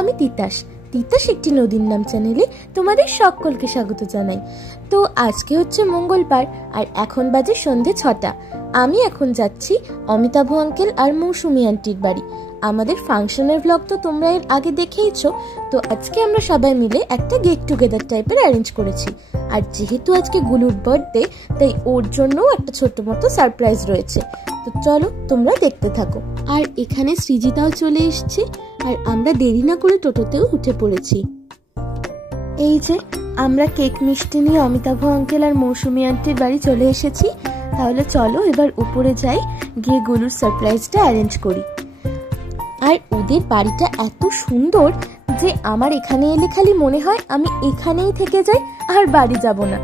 আমি তিতাস একটি নদীর নাম চ্যানেলে তোমাদের সকলকে স্বাগত জানাই। তো আজকে হচ্ছে মঙ্গলবার আর এখন বাজে সন্ধে 6টা। আমি এখন যাচ্ছি অমিতাভ আঙ্কেল আর মৌসুমী আন্টির বাড়ি। আমাদের ফাংশনের ব্লগ তো তোমরা এর আগে দেখেইছো। তো আজকে আমরা সবাই মিলে একটা গেট টুগেদার টাইপের অ্যারেঞ্জ করেছি। আর যেহেতু আজকে গুলুর বার্থডে, তাই ওর জন্যও একটা ছোট্ট মতো সারপ্রাইজ রয়েছে। তো চলো তোমরা দেখতে থাকো। আর এখানে সৃজিতাও চলে এসেছে আর আমরা দেরি না করে টোটোতেও উঠে পড়েছি। এই যে আমরা কেক মিষ্টি নিয়ে অমিতাভ আঙ্কেল আর মৌসুমী আন্টির বাড়ি চলে এসেছি। তাহলে চলো এবার উপরে যাই, গিয়ে গুলুর সারপ্রাইজটা অ্যারেঞ্জ করি। আর ওদের বাড়িটা এত সুন্দর যে আমার এখানে এলে খালি মনে হয় আমি এখানেই থেকে যাই আর বাড়ি যাব না।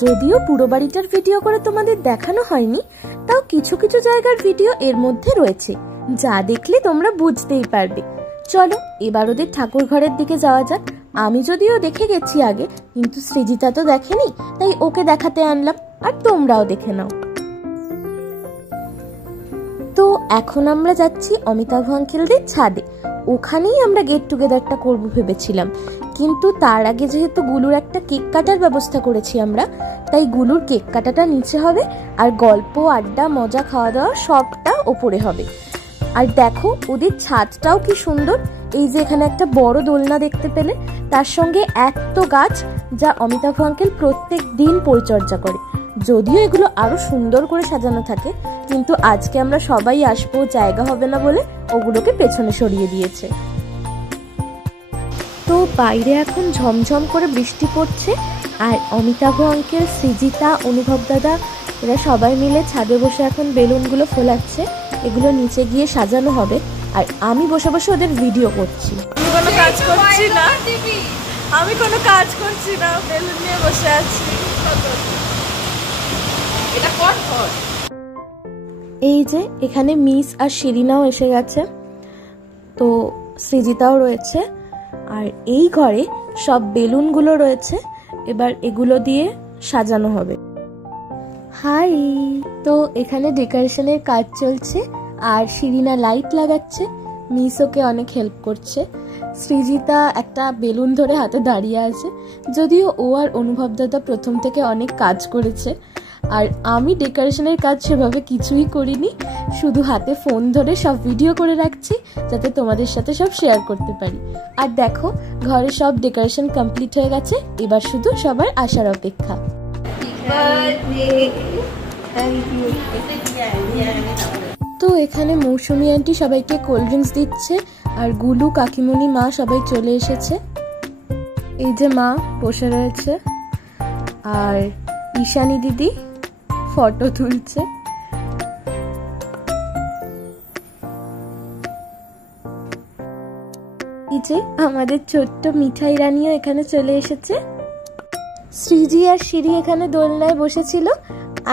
যদিও পুরো বাড়িটার ভিডিও করে তোমাদের দেখানো হয়নি, তাও কিছু কিছু জায়গার ভিডিও এর মধ্যে রয়েছে, যা দেখলে তোমরা বুঝতেই পারবে। চলো এবার ওদের ঠাকুর ঘরের দিকে যাওয়া যাক। আমি যদিও দেখে গেছি আগে, কিন্তু সৃজিতা তো দেখেনি, তাই ওকে দেখাতে আনলাম, আর তোমরাও দেখে নাও। তো এখন আমরা যাচ্ছি অমিতাভ আঙ্কেলদের ছাদে। ওখানেই আমরা গেট টুগেদারটা করবো ভেবেছিলাম, কিন্তু তার আগে যেহেতু গুলুর একটা কেক কাটার ব্যবস্থা করেছি আমরা, তাই গুলুর কেক কাটাটা নিচে হবে আর গল্প আড্ডা মজা খাওয়া দাওয়া সবটা ওপরে হবে। আর দেখো ওদের ছাদটাও কি সুন্দর। এই যে এখানে একটা বড় দোলনা দেখতে পেলে, তার সঙ্গে এত গাছ, যা অমিতাভ আঙ্কেল প্রত্যেক দিন পরিচর্যা করে। যদিও এগুলো আরো সুন্দর করে সাজানো থাকে, কিন্তু আজকে আমরা সবাই আসবো, জায়গা হবে না বলে ওগুলোকে পেছনে সরিয়ে দিয়েছে। তো বাইরে এখন ঝমঝম করে বৃষ্টি পড়ছে আর অমিতাভ আঙ্কেল, সৃজিতা, অনুভব দাদা এরা সবাই মিলে ছাদে বসে এখন বেলুনগুলো ফোলাচ্ছে। এগুলো নিচে গিয়ে সাজানো হবে আর আমি বসে বসে ওদের ভিডিও করছি। আমি কোনো কাজ করছি না, বেলুন নিয়ে বসে আছি। এই যে এখানে মিস আর শিরিনাও এসে গেছে, তো সৃজিতাও রয়েছে। আর এই ঘরে সব বেলুনগুলো রয়েছে, এবার এগুলো দিয়ে সাজানো হবে। হাই, তো এখানে ডেকোরেশনের কাজ চলছে আর শিরিনা লাইট লাগাচ্ছে, মিস ওকে অনেক হেল্প করছে। সৃজিতা একটা বেলুন ধরে হাতে দাঁড়িয়ে আছে, যদিও ও আর অনুভব দাদা প্রথম থেকে অনেক কাজ করেছে। আর আমি ডেকোরেশনের কাজ সেভাবে কিছুই করিনি, শুধু হাতে ফোন ধরে সব ভিডিও করে রাখছি, যাতে তোমাদের সাথে সব শেয়ার করতে পারি। আর দেখো ঘরে সব ডেকোরেশন কমপ্লিট হয়ে গেছে, এবার শুধু সবার আসার অপেক্ষা। তো এখানে মৌসুমী আন্টি সবাইকে কোল্ড ড্রিঙ্কস দিচ্ছে আর গুলু, কাকিমণি, মা সবাই চলে এসেছে। এই যে মা বসে রয়েছে আর ঈশানী দিদি ফটো তুলছে। এই যে আমাদের ছোট্ট মিঠাই রানীও এখানে চলে এসেছে। সৃজি আর শিরি এখানে দোলনায় বসেছিল,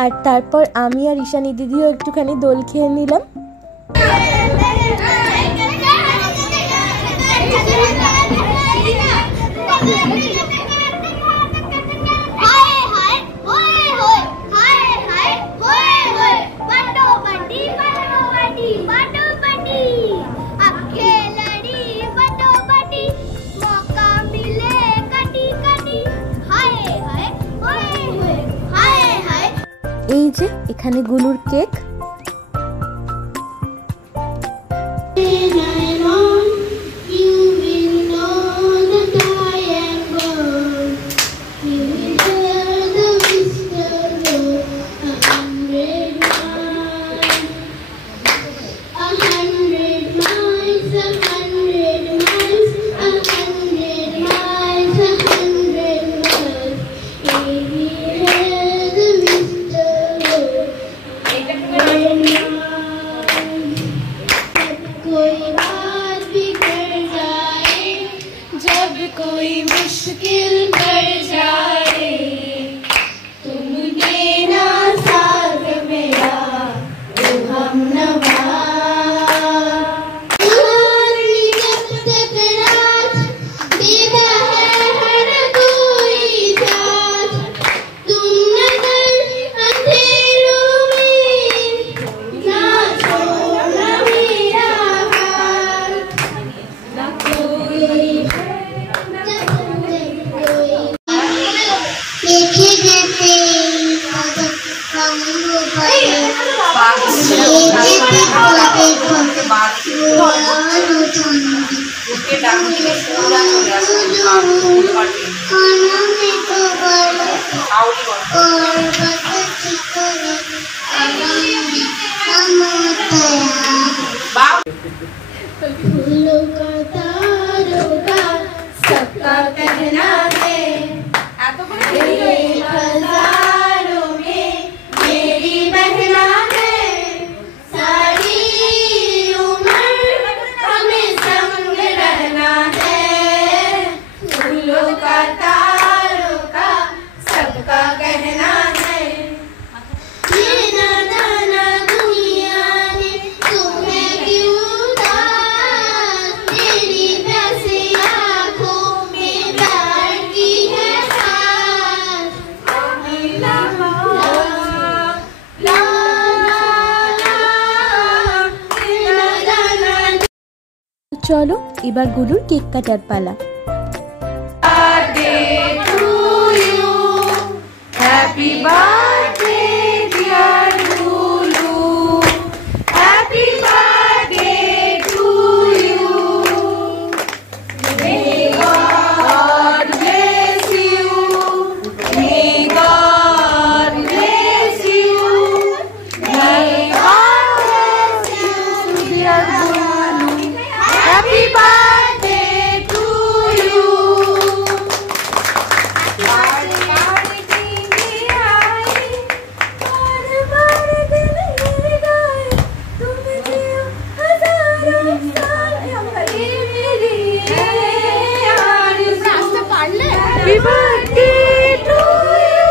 আর তারপর আমি আর ঈশানী দিদিও একটুখানি দোল খেয়ে নিলাম। এই যে এখানে গুলুর কেক। सबका कहना है हजारों में मेरी बहना है, सारी उम्र हमें संग रहना है। फूलों का तारों का सबका कहना है, ये ना जाना दुनिया ने तुम्हें क्यों उदास, मेरी प्यासी आँखों में प्यार की है सांस। ला ला ला ला ला। চলো এবার গুলুর কেক কাটার পালা। Happy birthday dear Lulu, happy birthday to you. May God bless you, may God bless you, may God bless you dear Lulu, happy birthday to you. Happy birthday to you.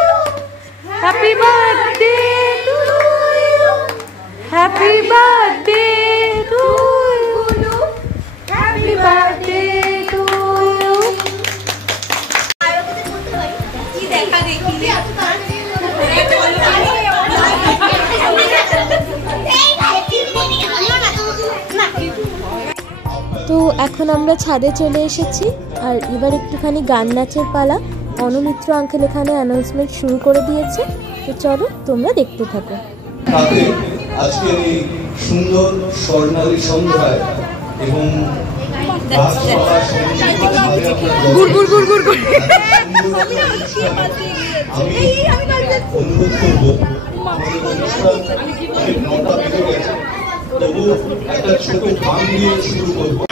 Happy birthday to you. Happy birthday to you. Happy birthday to you. তো এখন আমরা ছাদে চলে এসেছি আর এবার একটুখানি গান নাচের পালা। অনুমিত্র আঙ্কেল এখানে অ্যানাউন্সমেন্ট শুরু করে দিয়েছে, তো চলো তোমরা দেখতে থাকো। তাতে আজকের এই সুন্দর স্বর্ণালী সন্ধ্যায় এবং আমি অনুরোধ করবো, আমাদের অনুষ্ঠান 9টা বেজে গেছে, তবু একটা ছোট গান দিয়ে শুরু করবো।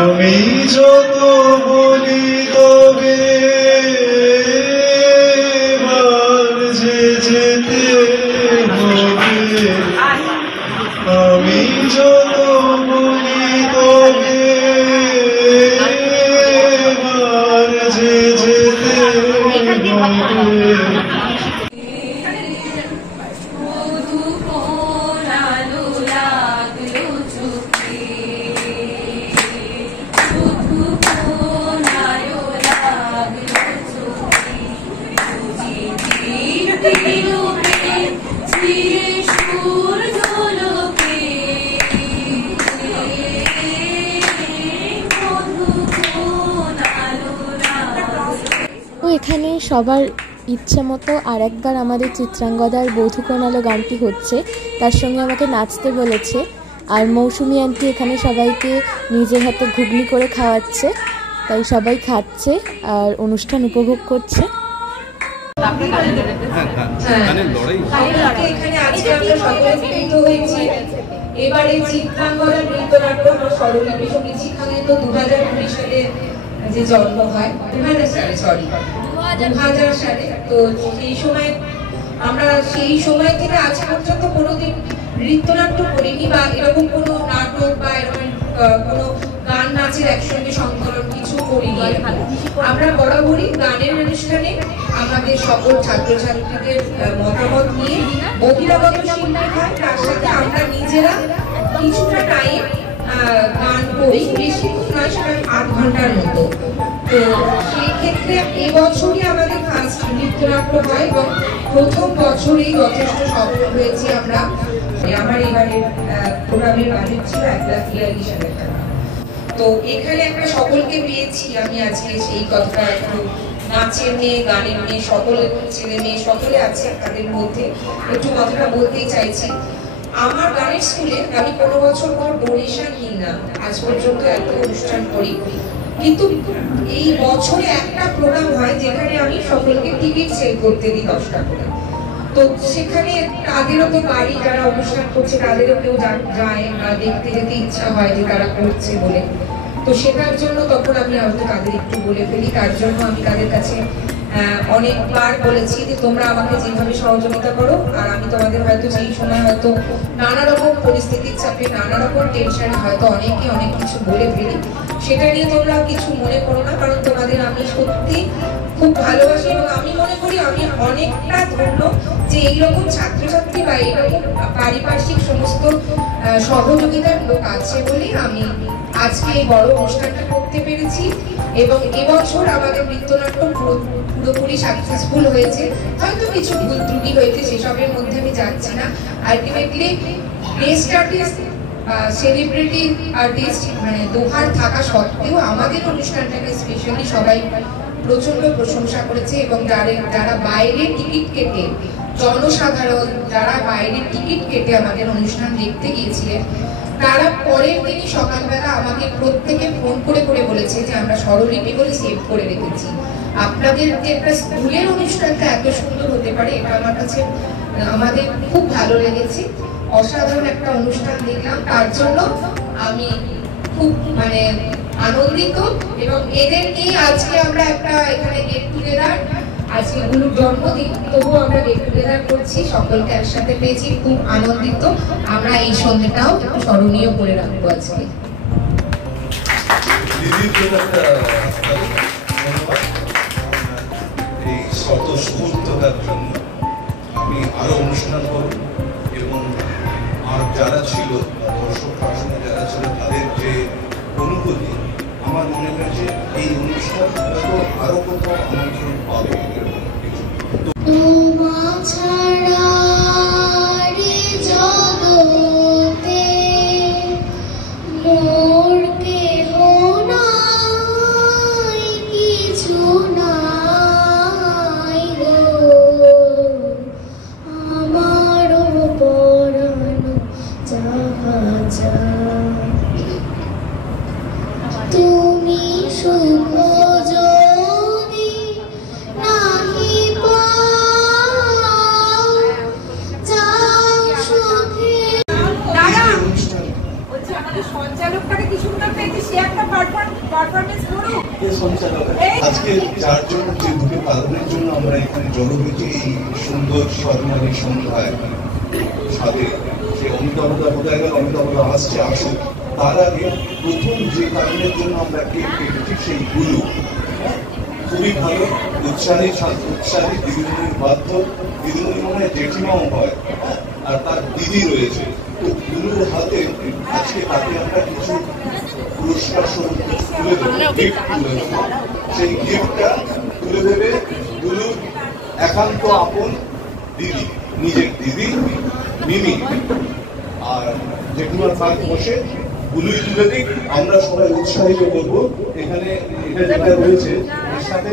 আমি যত বলি তবে যে যেতে হবে, আমি যত বলি তবে যে যেতে হবে। এখানে সবার ইচ্ছা মতো আর একবার আমাদের চিত্রাঙ্গদার বধূ কোন আলো গানটি হচ্ছে, তার সঙ্গে আমাকে নাচতে বলেছে। আর মৌসুমী আন্টি এখানে সবাইকে নিজের হাতে ঘুগনি করে খাওয়াচ্ছে, তাই সবাই খাচ্ছে আর অনুষ্ঠান উপভোগ করছে। এবারে চিত্রাঙ্গদার নৃত্যনাট্য স্বরলিপি সমিতি এখানে তো 2019 সালে যে জন্ম হয়, 2000 সালে। তো সেই সময় আমরা সেই সময় থেকে আজ পর্যন্ত কোনোদিন নৃত্যনাট্য করিনি বা এরকম কোনো নাটক বা এরকম কোনো গান গান নাচের একসঙ্গে সংকলন কিছু করি। আমরা বরাবরই গানের অনুষ্ঠানে আমাদের সকল ছাত্রছাত্রীদের মতামত নিয়ে বহিরাগত শিল্পী হয়, তার সাথে আমরা নিজেরা কিছুটা টাইম গান করি, বেশি নয়, সেটা 8 ঘন্টার মতো। তো সেই ক্ষেত্রে এবছরই আমাদের ফার্স্ট নৃত্যনাট্য হয় এবং প্রথম বছরেই যথেষ্ট সফল হয়েছি আমরা। আমার এবারে প্রোগ্রামের বাজেট ছিল 1,42,000 টাকা। তো এখানে একটা সকলকে পেয়েছি আমি আজকে, সেই কথাটা একটু নাচের মেয়ে, গানের মেয়ে, সকল ছেলে মেয়ে সকলে আছে, তাদের মধ্যে একটু কথাটা বলতেই চাইছি। আমার গানের স্কুলে আমি কোনো বছর কোনো ডোনেশন নিই না, আজ পর্যন্ত এত অনুষ্ঠান করি, কিন্তু এই বছরে একটা প্রোগ্রাম হয় যেখানে আমি সকলকে টিকিট সেল করতে দিই 10 টাকা করে। তো সেখানে তাদেরও তো বাড়ি, যারা অনুষ্ঠান করছে তাদেরও কেউ যায় বা দেখতে যেতে ইচ্ছা হয় যে তারা করছে বলে, তো সেটার জন্য তখন আমি হয়তো তাদের একটু বলে ফেলি। তার জন্য আমি তাদের কাছে অনেকবার বলেছি যে তোমরা আমাকে যেভাবে সহযোগিতা করো, আর আমি তোমাদের হয়তো সেই সময় হয়তো নানা রকম পরিস্থিতির চাপে, নানা রকম টেনশনে হয়তো অনেকে অনেক কিছু বলে ফেলি, সেটা নিয়ে তোমরা কিছু মনে করো না, কারণ তোমাদের আমি সত্যি খুব ভালোবাসি এবং আমি মনে করি আমি অনেকটা ধন্য যে এইরকম ছাত্রছাত্রী বা এইরকম পারিপার্শ্বিক সমস্ত সহযোগিতার লোক আছে বলেই আমি আজকে এই বড় অনুষ্ঠানটা করতে পেরেছি। এবং এবছর আমাদের নৃত্যনাট্য পুরোপুরি সাকসেসফুল হয়েছে, হয়তো কিছু ভুল ত্রুটি হয়েছে, সেসবের মধ্যে আমি যাচ্ছি না। Ultimately best artist, celebrity artist মানে দোহার থাকা সত্ত্বেও আমাদের অনুষ্ঠানটাকে স্পেশালি সবাই প্রচন্ড প্রশংসা করেছে। এবং যারা বাইরে টিকিট কেটে, জনসাধারণ যারা বাইরে টিকিট কেটে আমাদের অনুষ্ঠান দেখতে গিয়েছিলেন, তারা পরের দিনই সকালবেলা আমাকে প্রত্যেকে ফোন করে করে বলেছে যে আমরা স্বরলিপি করে সেভ করে রেখেছি। আপনাদের যে একটা স্কুলের অনুষ্ঠানটা এত সুন্দর হতে পারে, এটা আমার কাছে আমাদের খুব ভালো লেগেছে। অসাধারণ একটা অনুষ্ঠান দেখলাম, তার জন্য আমি খুব মানে আনন্দিত। এবং এদের নিয়ে আজকে আমরা একটা এখানে গেট টুগেদার, আজকে গুরুর জন্মদিন, তবুও আমরা গেট টুগেদার করছি, সকলকে একসাথে পেয়েছি, খুব আনন্দিত। আমরা এই সন্ধ্যাটাও একটু স্মরণীয় করে রাখবো আজকে। এই স্বতঃস্ফূর্ততার জন্য আমি আরো অনুষ্ঠান করব এবং আর যারা ছিল দর্শক আসনে যারা ছিল তাদের যে অনুভূতি, আমার মনে হয়েছে এই অনুষ্ঠান হয়তো আরো কোথাও আমন্ত্রণ পাবে। তুমি সুখ যদি নাহি পাও যাও সুখে। দাদা বলছি আমাদের সঞ্চালকটাকে কি সুন্দর পেয়েছি, সে একটা পারফরমেন্স করুক। আজকে যার জন্য যে দুটো কারণের জন্য আমরা এখানে জড়ো হয়েছি এই সুন্দর স্বর্ণালী সন্ধ্যায়, সাথে সে অমিতাভ দা বোঝা গেল, অমিতাভ দা আসছে আসুক, তার আগে প্রথম যে কারণের জন্য আমরা কেক কেটেছি সেই গুলো খুবই ভালো, উৎসাহী দিদিমণির বাধ্য, দিদিমণি মনে হয় জেঠিমাও হয়, আর তার দিদি রয়েছে। তো গুলোর হাতে আজকে তাকে আমরা কিছু পুরস্কার স্বরূপ তুলে দেবো, গিফট তুলে দেবো। সেই গিফটটা তুলে দেবে গুলুর একান্ত আপন দিদি, নিজের দিদি মিমি, আর জেঠিমার পাশ বসে গুলুই তুলে দিক, আমরা সবাই উৎসাহিত করবো। এখানে এটা যেটা রয়েছে এর সাথে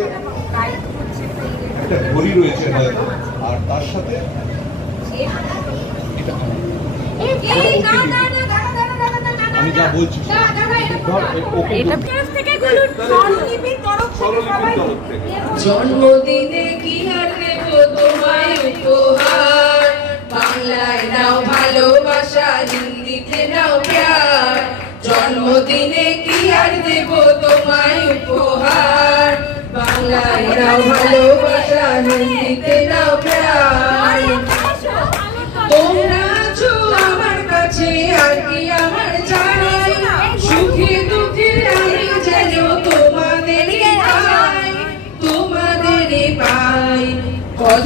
একটা ঘড়ি রয়েছে হয়তো, আর তার সাথে আমি যা বলছি জন্মদিনে কি আর দেব তোমায় উপহার, বাংলায় নাও ভালোবাসা, হিন্দিতে নাও প্যার। জন্মদিনে কি আর দেব তোমায় উপহার, বাংলায় নাও ভালোবাসা, হিন্দিতে নাও প্যার। তোমরা আছো আমার কাছে, আর কি আমার চাই, সুখে দুঃখে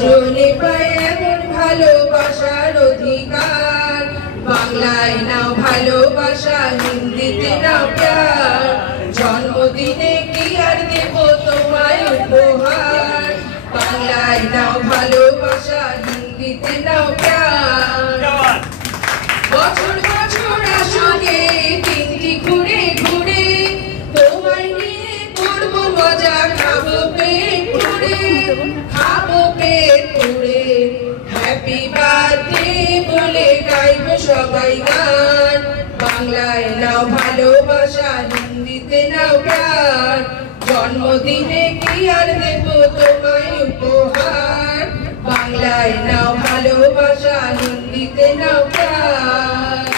কজনে পায় এমন ভালোবাসার অধিকার। বাংলায় নাও ভালোবাসা, হিন্দিতে নাও প্যার। জন্মদিনে কি আর দেব তোমায় উপহার। বাংলায় নাও ভালোবাসা, হিন্দিতে নাও প্যার। বছর বছর আসুকে দিনটি ঘুরে ঘুরে, তোমায় নিয়ে করবো মজা, খাবো পেট পুড়ে, খাবো পেট পুড়ে। হ্যাপি বার্থডে বলে গাইবো সবাই গান। বাংলায় নাও ভালোবাসা, হিন্দিতে নাও প্যার। জন্মদিনে কি আর দেব তোমায় উপহার। বাংলায় নাও ভালোবাসা, হিন্দিতে নাও প্যার।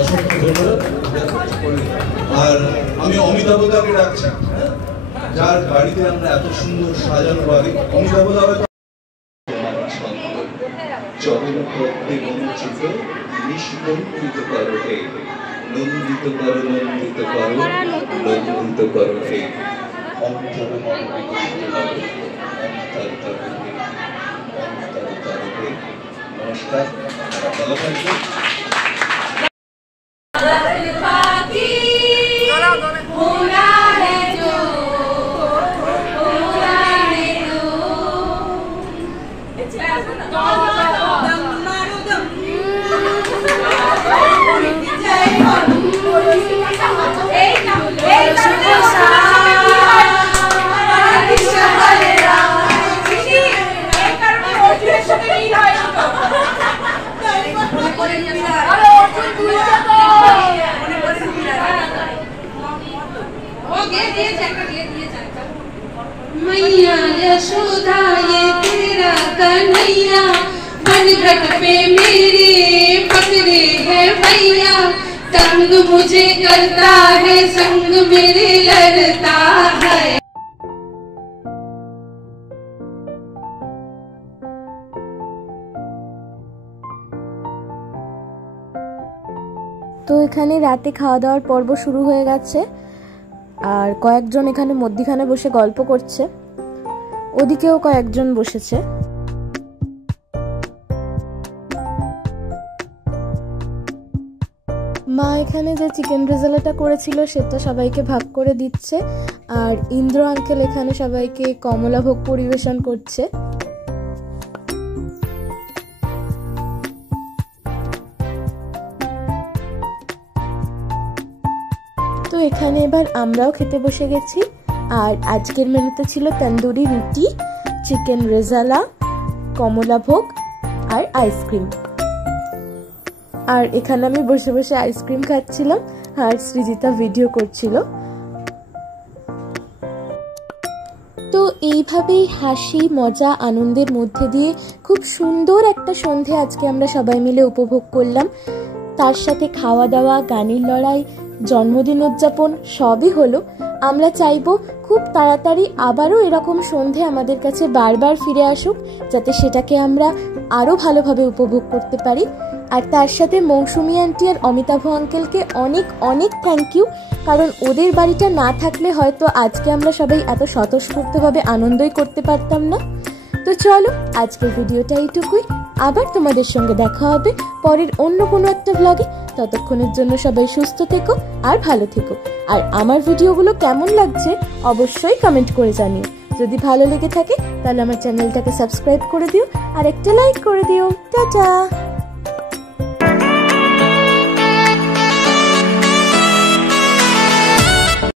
অসংখ্য ধন্যবাদ। আর আমি অমিতাভদাকে ডাকছি, যার বাড়িতে আমরা এত সুন্দর সাজানো বাড়ি। অমিতাভদা চরণপদ্মে মনোচিত নিষ্কণ্ঠিত করো হে, নন্দিত করো নন্দিত করো নন্দিত করো হে। অন্তর নমস্কার, ভালো থাকবেন। मैया यशोदा ये तेरा कन्हैया, बनघट पे मेरे पकड़े है भैया। तंग मुझे करता है, संग मेरे लड़ता है। তো এখানে রাতে খাওয়া দাওয়ার পর্ব শুরু হয়ে গেছে, আর কয়েকজন এখানে মধ্যিখানে বসে গল্প করছে, ওদিকেও কয়েকজন বসেছে। মা এখানে যে চিকেন রেজালাটা করেছিল সেটা সবাইকে ভাগ করে দিচ্ছে, আর ইন্দ্র আঙ্কেল এখানে সবাইকে কমলাভোগ পরিবেশন করছে। তো এখানে এবার আমরাও খেতে বসে গেছি, আর আজকের মেনুতে ছিল তন্দুরি রুটি, চিকেন রেজালা, কমলাভোগ আর আইসক্রিম। আর এখানে আমি বসে বসে আইসক্রিম খাচ্ছিলাম, আর সৃজিতা ভিডিও করছিল। তো এইভাবেই হাসি মজা আনন্দের মধ্যে দিয়ে খুব সুন্দর একটা সন্ধে আজকে আমরা সবাই মিলে উপভোগ করলাম। তার সাথে খাওয়া দাওয়া, গানের লড়াই, জন্মদিন উদযাপন সবই হলো। আমরা চাইবো খুব তাড়াতাড়ি আবারও এরকম সন্ধে আমাদের কাছে বারবার ফিরে আসুক, যাতে সেটাকে আমরা আরও ভালোভাবে উপভোগ করতে পারি। আর তার সাথে মৌসুমী আন্টি আর অমিতাভ আঙ্কেলকে অনেক অনেক থ্যাংক ইউ, কারণ ওদের বাড়িটা না থাকলে হয়তো আজকে আমরা সবাই এত স্বতঃস্ফূর্তভাবে আনন্দই করতে পারতাম না। তো চলো আজকের ভিডিওটা এইটুকুই, আবার তোমাদের সঙ্গে দেখা হবে পরের অন্য কোনো একটা ব্লগে। ততক্ষণের জন্য সবাই সুস্থ থেকো আর ভালো থেকো। আর আমার ভিডিওগুলো কেমন লাগছে অবশ্যই কমেন্ট করে জানিও। যদি ভালো লেগে থাকে তাহলে আমার চ্যানেলটাকে সাবস্ক্রাইব করে দিও আর একটা লাইক করে দিও। টাটা।